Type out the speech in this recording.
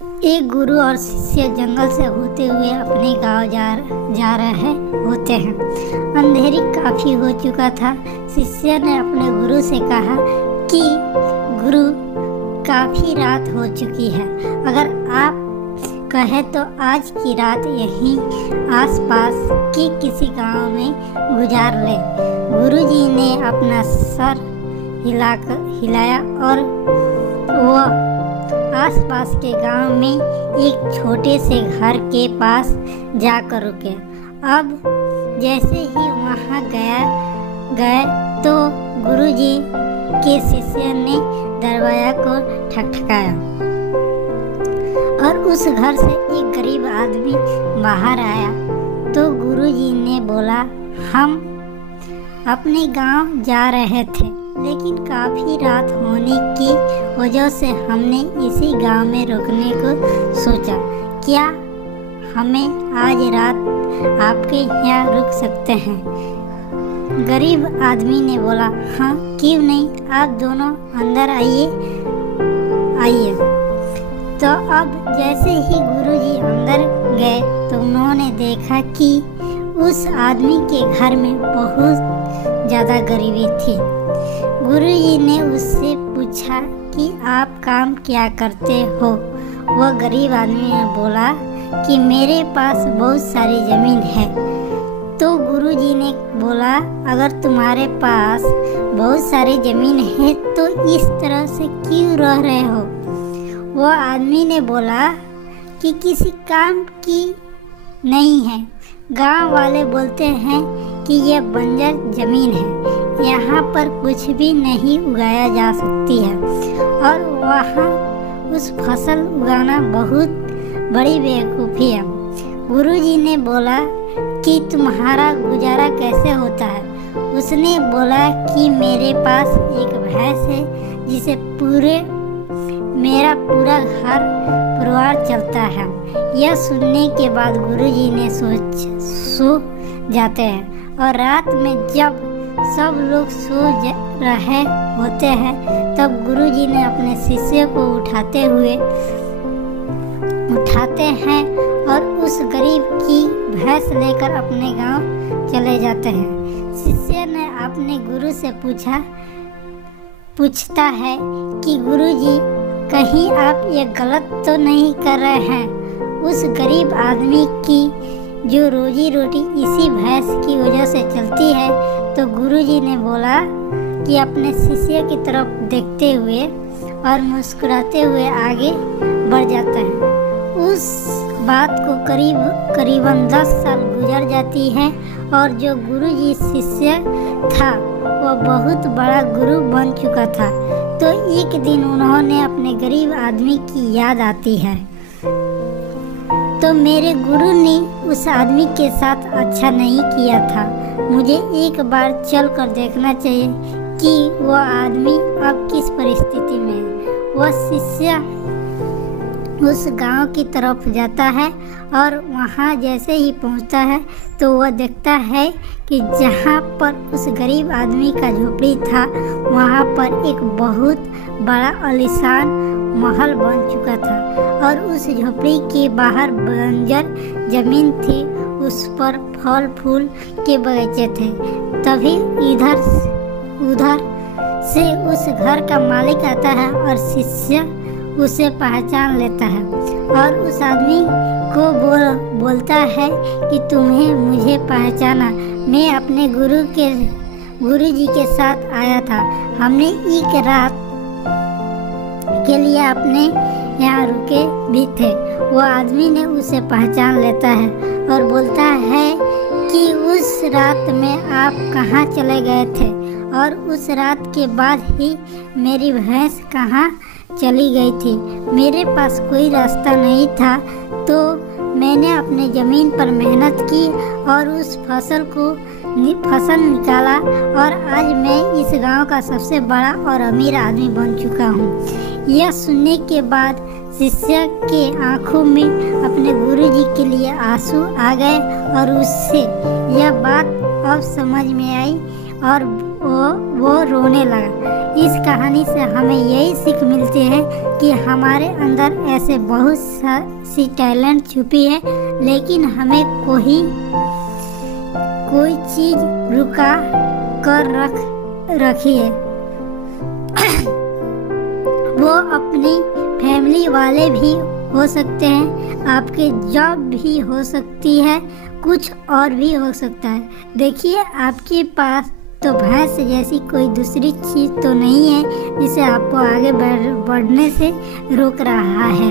एक गुरु और शिष्य जंगल से होते हुए अपने गांव जा रहे होते हैं। अंधेरी काफी हो चुका था। शिष्य ने अपने गुरु से कहा कि गुरु, काफी रात हो चुकी है, अगर आप कहे तो आज की रात यहीं आसपास के किसी गांव में गुजार ले। गुरुजी ने अपना सर हिलाया और वह आसपास के गांव में एक छोटे से घर के पास जाकर रुके। अब जैसे ही वहां गए तो गुरुजी के शिष्य ने दरवाजा को ठकठकाया और उस घर से एक गरीब आदमी बाहर आया। तो गुरुजी ने बोला, हम अपने गांव जा रहे थे, लेकिन काफी रात होने की वजह से हमने इसी गांव में रुकने को सोचा। क्या हमें आज रात आपके यहाँ रुक सकते हैं? गरीब आदमी ने बोला, हाँ क्यों नहीं, आप दोनों अंदर आइए। तो अब जैसे ही गुरुजी अंदर गए तो उन्होंने देखा कि उस आदमी के घर में बहुत ज़्यादा गरीबी थी। गुरुजी ने उससे पूछा कि आप काम क्या करते हो? वह गरीब आदमी ने बोला कि मेरे पास बहुत सारी ज़मीन है। तो गुरुजी ने बोला, अगर तुम्हारे पास बहुत सारी ज़मीन है तो इस तरह से क्यों रह रहे हो? वह आदमी ने बोला कि किसी काम की नहीं है। गांव वाले बोलते हैं कि यह बंजर ज़मीन है, यहाँ पर कुछ भी नहीं उगाया जा सकती है और वहाँ उस फसल उगाना बहुत बड़ी बेवकूफ़ी है। गुरुजी ने बोला कि तुम्हारा गुजारा कैसे होता है? उसने बोला कि मेरे पास एक भैंस है जिसे मेरा पूरा घर परिवार चलता है। यह सुनने के बाद गुरुजी ने सो जाते हैं और रात में जब सब लोग सो रहे होते हैं तब गुरुजी ने अपने शिष्य को उठाते हैं और उस गरीब की भैंस लेकर अपने गांव चले जाते हैं। शिष्य ने अपने गुरु से पूछता है कि गुरुजी, कहीं आप ये गलत तो नहीं कर रहे हैं? उस गरीब आदमी की जो रोजी रोटी इसी भैंस की वजह से चलती है। तो गुरुजी ने बोला कि अपने शिष्य की तरफ देखते हुए और मुस्कुराते हुए आगे बढ़ जाता है। उस बात को करीबन 10 साल गुजर जाती है और जो गुरुजी शिष्य था वह बहुत बड़ा गुरु बन चुका था। तो एक दिन उन्होंने अपने गरीब आदमी की याद आती है। तो मेरे गुरु ने उस आदमी के साथ अच्छा नहीं किया था, मुझे एक बार चल कर देखना चाहिए कि वह आदमी अब किस परिस्थिति में है। वह शिष्य उस गांव की तरफ जाता है और वहां जैसे ही पहुंचता है तो वह देखता है कि जहां पर उस गरीब आदमी का झोपड़ी था वहां पर एक बहुत बड़ा आलीशान महल बन चुका था और उस झोपड़ी के बाहर बंजर जमीन थी, उस पर फल फूल के बगीचे थे। तभी उधर से उस घर का मालिक आता है और शिष्य उसे पहचान लेता है और उस आदमी को बोलता है कि तुम्हें मुझे पहचाना, मैं अपने गुरुजी के साथ आया था, हमने एक रात के लिए अपने यहाँ रुके भी थे। वो आदमी ने उसे पहचान लेता है और बोलता है कि उस रात में आप कहाँ चले गए थे और उस रात के बाद ही मेरी भैंस कहाँ चली गई थी। मेरे पास कोई रास्ता नहीं था तो मैंने अपने ज़मीन पर मेहनत की और उस फसल निकाला और आज मैं इस गांव का सबसे बड़ा और अमीर आदमी बन चुका हूँ। यह सुनने के बाद शिष्य के आंखों में अपने गुरुजी के लिए आंसू आ गए और उससे यह बात अब समझ में आई और वो रोने लगा। इस कहानी से हमें यही सीख मिलती है कि हमारे अंदर ऐसे बहुत सी टैलेंट छुपी है, लेकिन हमें कोई चीज रुका कर रखी है। वो अपनी फैमिली वाले भी हो सकते हैं, आपके जॉब भी हो सकती है, कुछ और भी हो सकता है। देखिए, आपके पास तो भैंस जैसी कोई दूसरी चीज़ तो नहीं है जिसे आपको आगे बढ़ने से रोक रहा है।